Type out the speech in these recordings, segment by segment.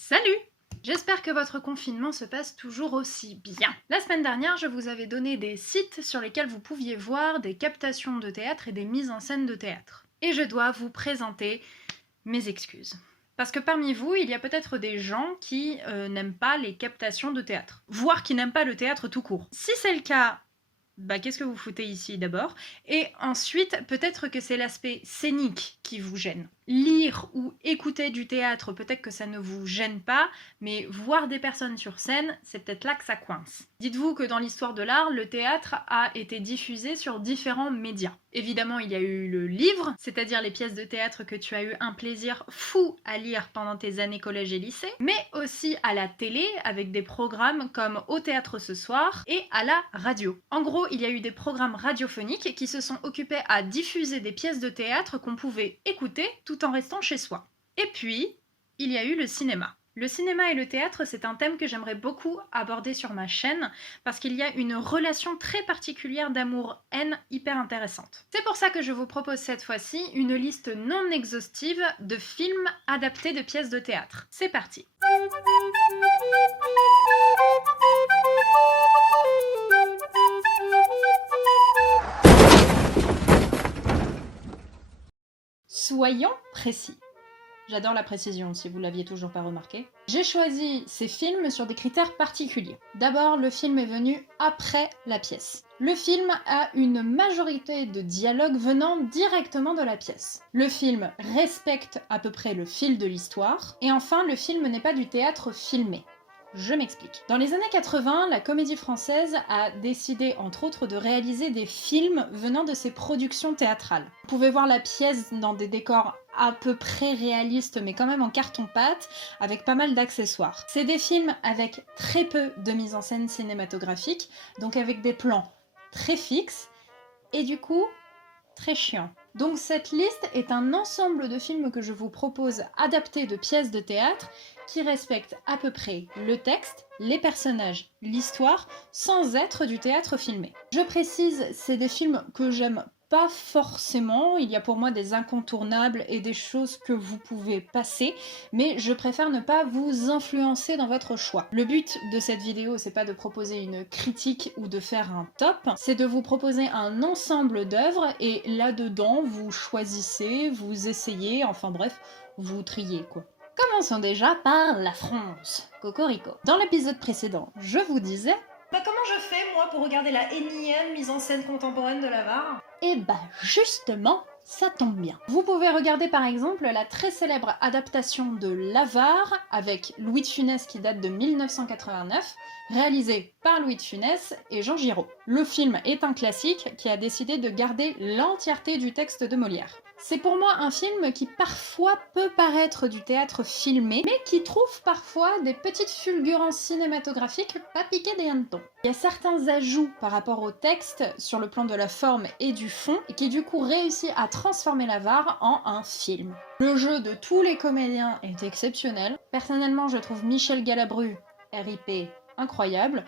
Salut! J'espère que votre confinement se passe toujours aussi bien. La semaine dernière, je vous avais donné des sites sur lesquels vous pouviez voir des captations de théâtre et des mises en scène de théâtre. Et je dois vous présenter mes excuses. Parce que parmi vous, il y a peut-être des gens qui n'aiment pas les captations de théâtre, voire qui n'aiment pas le théâtre tout court. Si c'est le cas, qu'est-ce que vous foutez ici d'abord? Et ensuite, peut-être que c'est l'aspect scénique qui vous gêne. Lire ou écouter du théâtre, peut-être que ça ne vous gêne pas, mais voir des personnes sur scène, c'est peut-être là que ça coince. Dites-vous que dans l'histoire de l'art, le théâtre a été diffusé sur différents médias. Évidemment, il y a eu le livre, c'est-à-dire les pièces de théâtre que tu as eu un plaisir fou à lire pendant tes années collège et lycée, mais aussi à la télé, avec des programmes comme Au théâtre ce soir, et à la radio. En gros, il y a eu des programmes radiophoniques qui se sont occupés à diffuser des pièces de théâtre qu'on pouvait écouter tout en restant chez soi. Et puis, il y a eu le cinéma. Le cinéma et le théâtre, c'est un thème que j'aimerais beaucoup aborder sur ma chaîne parce qu'il y a une relation très particulière d'amour-haine hyper intéressante. C'est pour ça que je vous propose cette fois-ci une liste non exhaustive de films adaptés de pièces de théâtre. C'est parti! Soyons précis. J'adore la précision, si vous l'aviez toujours pas remarqué. J'ai choisi ces films sur des critères particuliers. D'abord, le film est venu après la pièce. Le film a une majorité de dialogues venant directement de la pièce. Le film respecte à peu près le fil de l'histoire. Et enfin, le film n'est pas du théâtre filmé. Je m'explique. Dans les années 80, la Comédie Française a décidé, entre autres, de réaliser des films venant de ses productions théâtrales. Vous pouvez voir la pièce dans des décors à peu près réalistes, mais quand même en carton-pâte, avec pas mal d'accessoires. C'est des films avec très peu de mise en scène cinématographique, donc avec des plans très fixes, et du coup, très chiants. Donc cette liste est un ensemble de films que je vous propose adaptés de pièces de théâtre qui respectent à peu près le texte, les personnages, l'histoire, sans être du théâtre filmé. Je précise, c'est des films que j'aime pas forcément, il y a pour moi des incontournables et des choses que vous pouvez passer, mais je préfère ne pas vous influencer dans votre choix. Le but de cette vidéo, c'est pas de proposer une critique ou de faire un top, c'est de vous proposer un ensemble d'œuvres et là-dedans, vous choisissez, vous essayez, enfin bref, vous triez quoi. Commençons déjà par la France. Cocorico. Dans l'épisode précédent, je vous disais comment je fais, moi, pour regarder la énième mise en scène contemporaine de l'Avare? Eh justement, ça tombe bien. Vous pouvez regarder par exemple la très célèbre adaptation de l'Avare avec Louis de Funès qui date de 1989, réalisé par Louis de Funès et Jean Giraud. Le film est un classique qui a décidé de garder l'entièreté du texte de Molière. C'est pour moi un film qui parfois peut paraître du théâtre filmé, mais qui trouve parfois des petites fulgurances cinématographiques pas piquées des hannetons. Il y a certains ajouts par rapport au texte sur le plan de la forme et du fond, qui du coup réussit à transformer l'Avare en un film. Le jeu de tous les comédiens est exceptionnel. Personnellement, je trouve Michel Galabru, RIP, incroyable.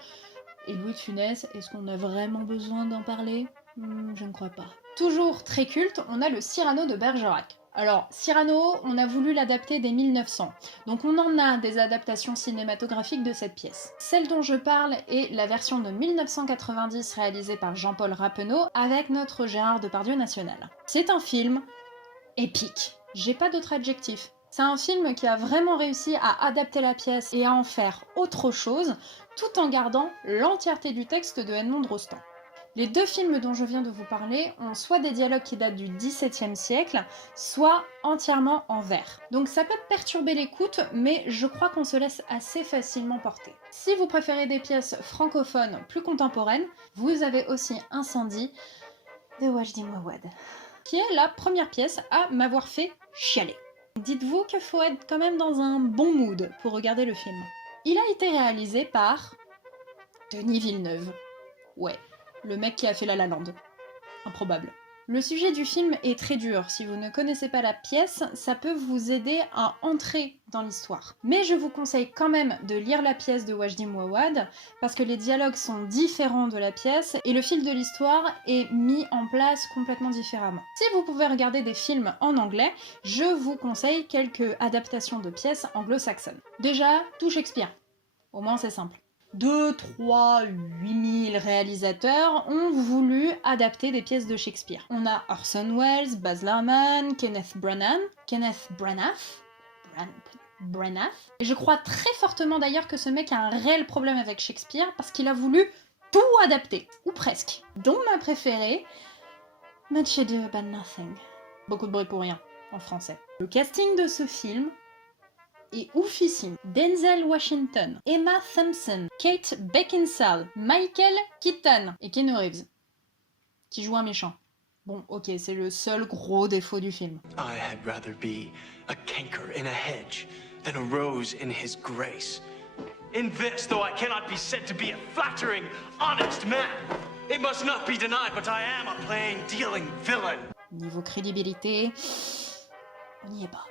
Et Louis de Funès, est-ce qu'on a vraiment besoin d'en parler? Je ne crois pas. Toujours très culte, on a le Cyrano de Bergerac. Alors, Cyrano, on a voulu l'adapter dès 1900, donc on en a des adaptations cinématographiques de cette pièce. Celle dont je parle est la version de 1990 réalisée par Jean-Paul Rappeneau avec notre Gérard Depardieu national. C'est un film épique. J'ai pas d'autre adjectif. C'est un film qui a vraiment réussi à adapter la pièce et à en faire autre chose, tout en gardant l'entièreté du texte de Edmond Rostand. Les deux films dont je viens de vous parler ont soit des dialogues qui datent du XVIIe siècle, soit entièrement en vers. Donc ça peut perturber l'écoute, mais je crois qu'on se laisse assez facilement porter. Si vous préférez des pièces francophones plus contemporaines, vous avez aussi Incendie de Wajdi Mouawad, qui est la première pièce à m'avoir fait chialer. Dites-vous qu'il faut être quand même dans un bon mood pour regarder le film. Il a été réalisé par Denis Villeneuve. Ouais. Le mec qui a fait La La Land. Improbable. Le sujet du film est très dur. Si vous ne connaissez pas la pièce, ça peut vous aider à entrer dans l'histoire. Mais je vous conseille quand même de lire la pièce de Wajdi Mouawad parce que les dialogues sont différents de la pièce et le fil de l'histoire est mis en place complètement différemment. Si vous pouvez regarder des films en anglais, je vous conseille quelques adaptations de pièces anglo-saxonnes. Déjà, tout Shakespeare. Au moins c'est simple. 2, 3, 8000 réalisateurs ont voulu adapter des pièces de Shakespeare. On a Orson Welles, Baz Luhrmann, Kenneth Branagh. Et je crois très fortement d'ailleurs que ce mec a un réel problème avec Shakespeare parce qu'il a voulu tout adapter, ou presque. Dont ma préférée, Much Ado About Nothing. Beaucoup de bruit pour rien, en français. Le casting de ce film est oufissime. Denzel Washington, Emma Thompson, Kate Beckinsale, Michael Keaton et Keanu Reeves, qui joue un méchant. Bon, ok, c'est le seul gros défaut du film. I had rather be a canker in a hedge than a rose in his grace. In this, though I cannot be said to be a flattering, honest man, it must not be denied, but I am a plain dealing villain. Niveau crédibilité, on n'y est pas.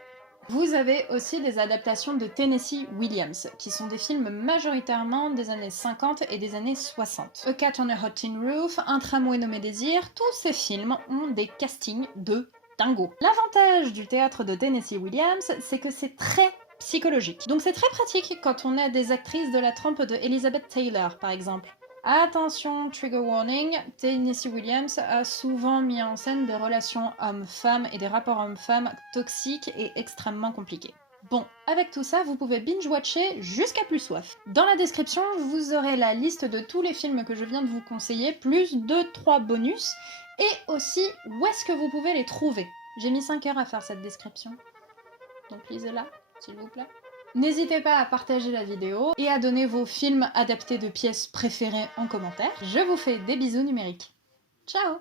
Vous avez aussi des adaptations de Tennessee Williams, qui sont des films majoritairement des années 50 et des années 60. A Cat on a Hot Tin Roof, Un tramway nommé Désir, tous ces films ont des castings de dingo. L'avantage du théâtre de Tennessee Williams, c'est que c'est très psychologique. Donc c'est très pratique quand on a des actrices de la trempe de Elizabeth Taylor, par exemple. Attention, trigger warning, Tennessee Williams a souvent mis en scène des relations hommes-femmes et des rapports hommes-femmes toxiques et extrêmement compliqués. Bon, avec tout ça, vous pouvez binge-watcher jusqu'à plus soif. Dans la description, vous aurez la liste de tous les films que je viens de vous conseiller, plus 2-3 bonus, et aussi où est-ce que vous pouvez les trouver. J'ai mis 5 heures à faire cette description, donc lisez-la, s'il vous plaît. N'hésitez pas à partager la vidéo et à donner vos films adaptés de pièces préférées en commentaire. Je vous fais des bisous numériques. Ciao!